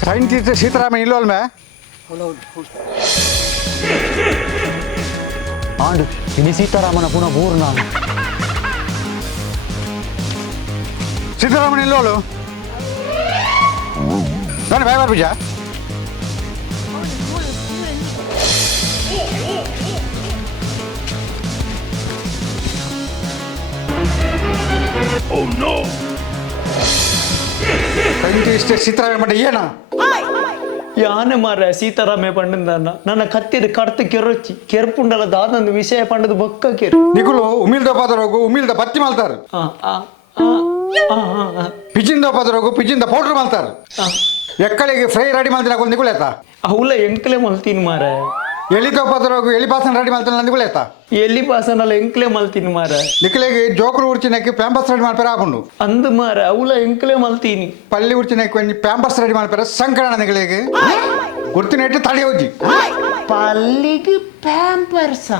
scientist Sitharaman ಇಲ್ವಲ್ಮೆ and ಇನಿ ಸೀತಾರಾಮನ ಪುನಃ bore ನಾನು ಸೀತಾರಾಮನ್ ಇಲ್ವಲು ನಾನು ವ್ಯಾಪಾರ ಪೂಜಾ ಸೈಂಟಿಸ್ಟ್ ಸೀತಾರಾಮನ್ ಪಂಡ ಏನ ಯಾನೆ ಮಾರ ಸೀತಾರಾಮೇ ಪಂಡಂದನ್ನ ನನ್ನ ಕತ್ತಿದ ಕಡ್ತ ಕೆರೊಚ್ಚಿ ಕೆರ್ಪುಂಡಲ ದಾದೊಂದು ವಿಷಯ ಪಂಡದ ಬೊಕ್ಕ ಕೆರು ನಿಗುಲು ಉಮಿಲ್ದ ಪಾದರೋಗು ಉಮಿಲ್ದ ಬತ್ತಿ ಮಲ್ತಾರು ಪಿಜಿಂದ ಪಾದರೋಗು ಪಿಜಿಂದ ಪೌಡರ್ ಮಲ್ತಾರು ಎಕ್ಕಳಿಗೆ ಫ್ರೈ ರೆಡಿ ಮಾಡ್ತೀನಿ ಹಾಕೊಂಡು ನಿಗುಲೇತ ಅವಳ ಎಂಕ್ಲೆ ಮಲ್ತೀನಿ ಮಾರ ಎಲಿతో ಪಾದರೋಗು ಎಲಿ ಪಾಸನ ರೆಡಿ ಮಾಡ್ತಾನೆ ನಿಗುಲೇತ ಎಲ್ಲಿ ಪಾಸನಲ್ಲ ಎಂಕ್ಲೆ ಮಲ್ತೀನಿ ಮಾರ ನಿಕ್ಕಳಿಗೆ ಜೋಕರು ಉರ್ಚಿನಕ್ಕೆ ಪ್ಯಾಂಪರ್ಸ್ ರೆಡಿ ಮಾಡ್ಪಾರ ಹಾಕೊಂಡು ಅಂದು ಮಾರ ಅವಳ ಎಂಕ್ಲೆ ಮಲ್ತೀನಿ ಪಲ್ಲಿ ಉರ್ಚಿನಕ್ಕೆ ಒಂದು ಪ್ಯಾಂಪರ್ಸ್ ರೆಡಿ ಮಾಡ್ಪಾರ ಸಂಕರಣ ನಿಗಳಿಗೆ ಗುರ್ತಿನ ಇಟ್ಟು ತಡೆ ಹೋಗಿ ಪಲ್ಲಿಗೆ ಪ್ಯಾಂಪರ್ಸ